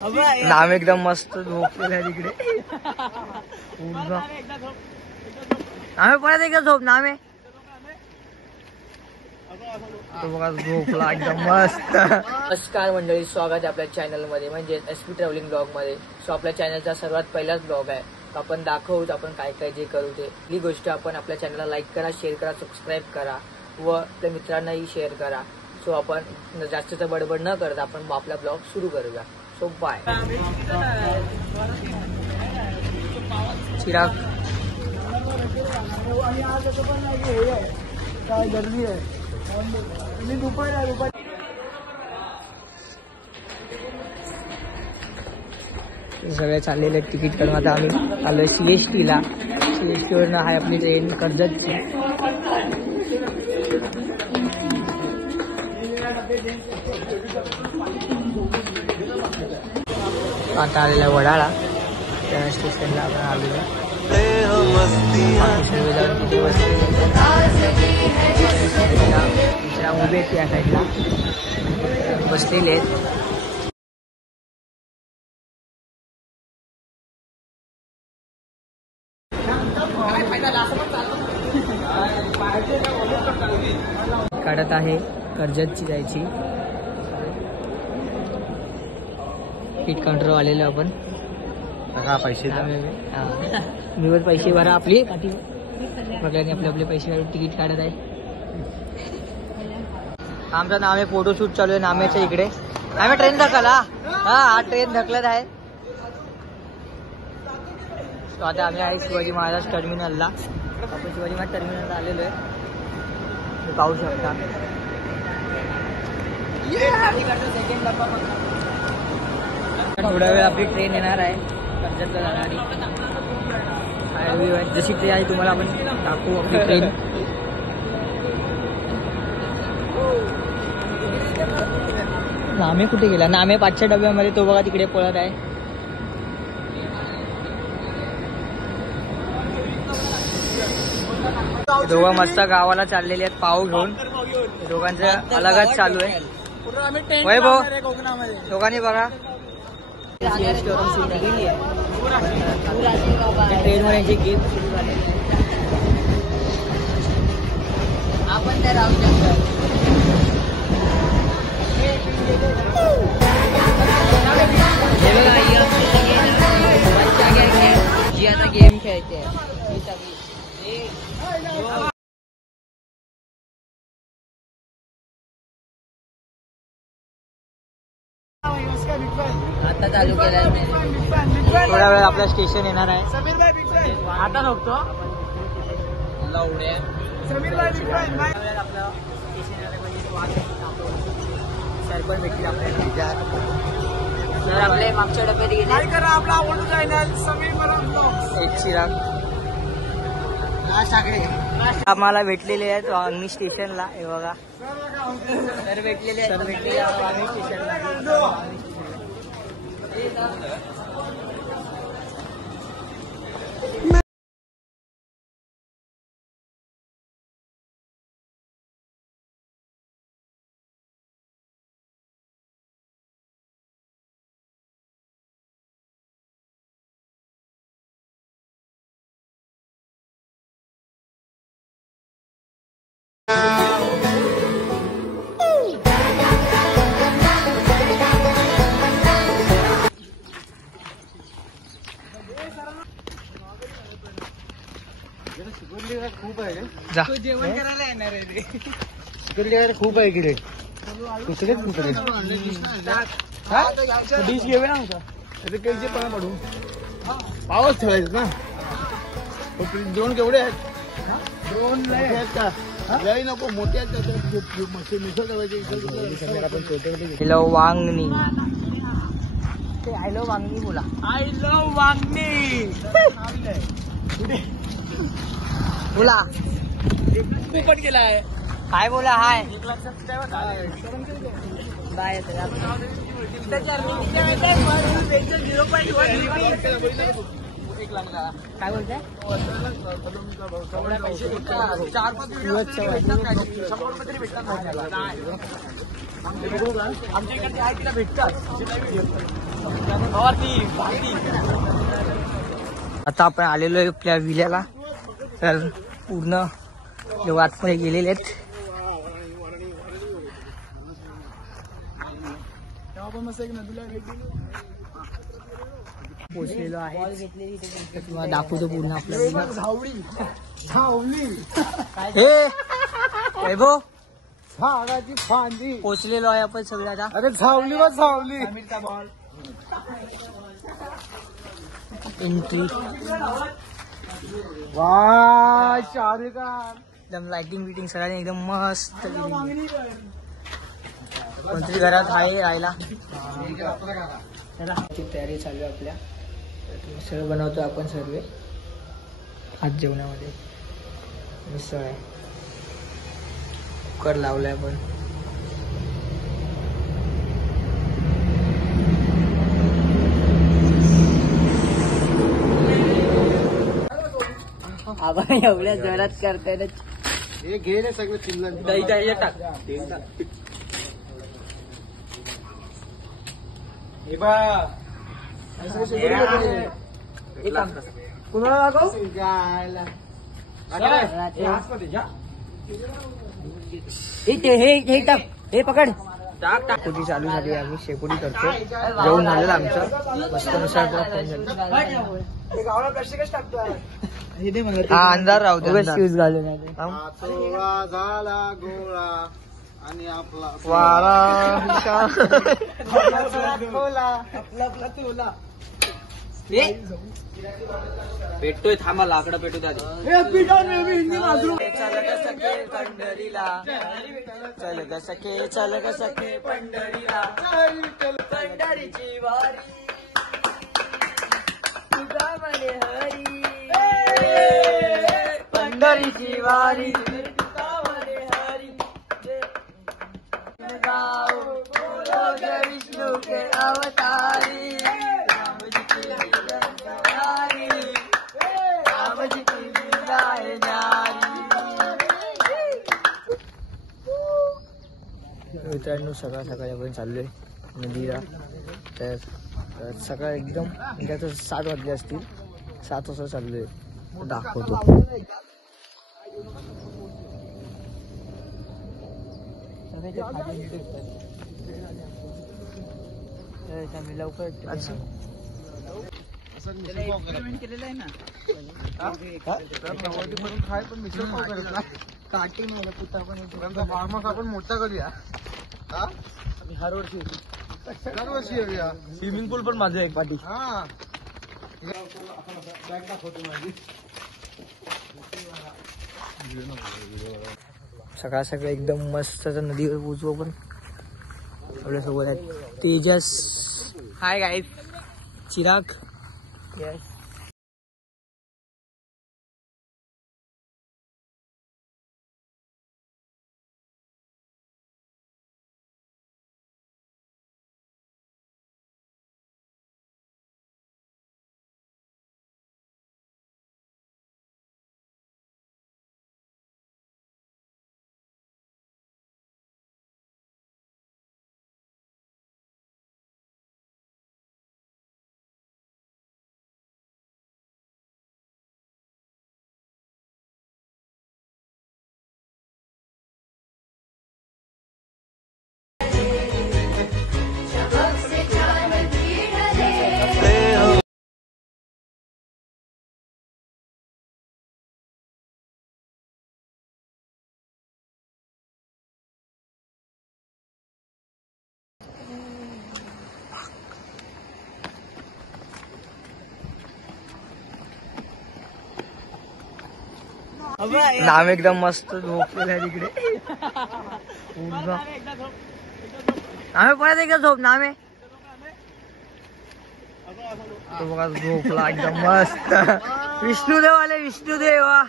नाम एकदम मस्त झोपलेलं आहे तिकडे. नामे परत एकदा झोप नामे. तो बघा झोपला एकदम मस्त. नमस्कार मंडळी, स्वागत आहे आपल्या चॅनल मध्ये म्हणजे SP ट्रॅव्हलिंग ब्लॉग मध्ये. सो आपल्या चॅनलचा सर्वात पहिलाच ब्लॉग आहे. आपण दाखवू आपण काय काय जे करू ते. ही गोष्ट आपण आपल्या चॅनलला लाईक करा, शेअर करा, सबस्क्राईब करा व आपल्या मित्रांनाही शेअर करा. सो आपण जास्त बडबड न करता आपण आपला ब्लॉग सुरू करूया. So bye. चिराग गर्दी आहे. सगळे चाललेले तिकीट काढून आता आम्ही आलो CST ला. CST वरून आहे आपली ट्रेन कर्जतची. आता आलेला वडाळा त्या स्टेशनला आपण आलेलो. किती बसले उभे त्या साईडला बसलेले आहेत. काढत आहे कर्जतची जायची. तिकीट काउंटर आलेलो आपण. पैसे मी पैसे भरा आपली सगळ्यांनी आपले आपले पैसे काढून तिकीट काढत आहे. आमचं नामे फोटोशूट चालू आहे नामेच्या इकडे. आम्ही ट्रेन ढकला. हा ट्रेन ढकलत आहे. तो आता आम्ही आहे शिवाजी महाराज टर्मिनलला. आपण शिवाजी महाराज टर्मिनलला आलेलो आहे. पाहू शकता. थोड्या वेळ आपली ट्रेन येणार आहे कर्जतला जाणारी. जशी ट्रेन आहे तुम्हाला आपण टाकू आपली ट्रेन. नामे कुठे गेला? नामे 5च्या डब्यामध्ये तो बघा तिकडे पळत आहे. दोघं मस्त गावाला चाललेले आहेत पाव घेऊन. दोघांचं अलगच चालू आहे. होय भाऊ दोघांनी बघा ट्रेनवर यांची गेम सुरू झाली. आपण त्या राहू शकतो. जी आता गेम खेळते. आता चालू केलाय. थोड्या वेळ आपलं स्टेशन येणार आहे. आता झोपतो आपलं स्टेशन येणार आहे. सर पण भेटतील आपल्याला. सर आपले मागच्या डब्यात गेले. आपला आवडतो चॅनल एक चिराग आम्हाला भेटलेले आहेत वांगणी स्टेशनला. हे बघा सर भेटलेले आहेत. वांगणी स्टेशनला. खूप आहे जेवण करायला येणार आहे. खूप आहे इकडे. डिश घेऊया ना पडू पावच ठेवायचं ना. ड्रोन केवढे आहेत? ड्रोन आहेत का? लई नको मोठे आहेत. वांगणी आय लव्ह वांगणी बोला. आय लव्ह वांगणी बोला. फुकट केला आहे काय बोला. Hi bye. काय बोलताय? 4-5 आमच्या इकडे आहे तिला भेटतात. आता आपण आलेलो आहे आपल्या विल्याला. तर पूर्ण लोक आतमध्ये गेलेले आहेत. पोचलेलो आहे. तुम्हाला दाखवतो पूर्ण आपल्या वैभव झाडाची फांदी पोचलेलो आहे आपण सगळे आता. अरे झावली व झावली. एंट्री वा शाहरुख खान. एकदम लाइटिंग बिटिंग सगळ्यांनी एकदम मस्त कोणतरी घरात आहे राहायला. तयारी चालू आहे आपल्या. मिसळ बनवतो आपण सर्व. आज जेवणामध्ये मिसळ आहे. कुकर लावलाय आपण. आपण एवढ्या जोरात करताय ना. हे घे रे सगळं चिल्लर. दही टाक. हे बा कुणाला दाखव. हे टाक. हे पकड. शेकोटी चालू झाली. आम्ही शेकोटी करतो. जेवण झालेलं आमचं. मस्त मिसळ अंधार राहू दे. शूज घालून झाला गोळा आणि आपला पेटतोय. थांबा लाकडं पेटू द्या. चल ग सखे चल ग सखे पंढरीला. पंढरीची वारी तुझा म्हणे हरी. पंढरीची वारी तुझा म्हणे हरी. गाओ बोलो जय विष्णु के अवतारी. रामजी की लीला न्यारी. रामजी की लीला है न्यारी. मित्रांनो सकाळ सकाळी आपण चाललोय नदीला. तर सकाळ एकदम म्हणजे आता 7 वाजले असतील. 7 वाजता चाललोय. दाखवतो. लवकर केलेलं आहे ना. खाय पण मिसळ पाव करत ना. काठी मला पुता पण फार्मस आपण मोठा करूया. हर वर्षी दरवर्षी येऊया. स्विमिंग पूल पण माझं एक पाठी. हा दाखवतो माझी. सकाळ सकाळ एकदम मस्त नदीवर पोचू आपण. आपल्यासोबत आहेत Tejas. Hi guys. Chirag. Yes. नाम एकदम मस्त झोपलेलं आहे तिकडे. आम्ही परत एकदा झोप. नामे तो बघा झोपला एकदम मस्त. विष्णुदेव आले. विष्णुदेवा.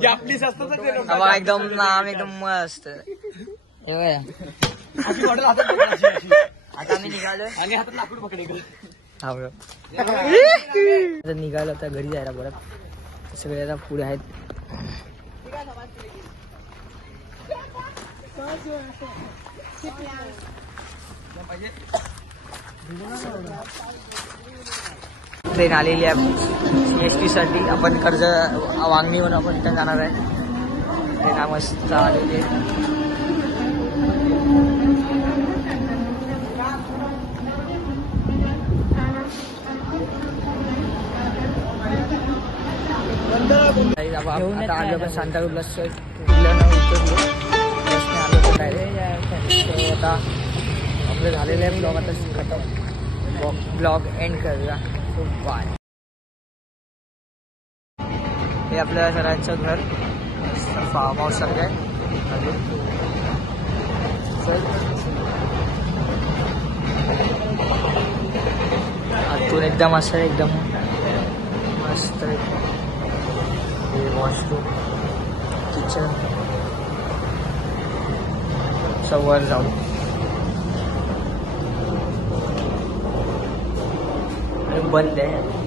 बघा एकदम नाम एकदम मस्त. हे बघा. आता आम्ही निघालो हा बघा. आता निघालो आता घरी जायला परत. सगळे आता पुढे आहेत. ट्रेन आलेली आहे CST साठी. आपण कर्ज वांगणीवरून आपण इथं जाणार आहे. ट्रेन मस्त आलेली आहे. आता आलो पण सांताक्रूजला उतरलो. बसने आलो तर डायरेक्ट. आता आपलं झालेलं आहे ब्लॉग. आता खतम. ब्लॉग एंड करूया. बाय. हे आपल्या सरांचं घर फार्म हाऊस सारखं आहे. आतून एकदम असं एकदम मस्त. वॉशरूम किचन वर जाऊ. बंद आहे.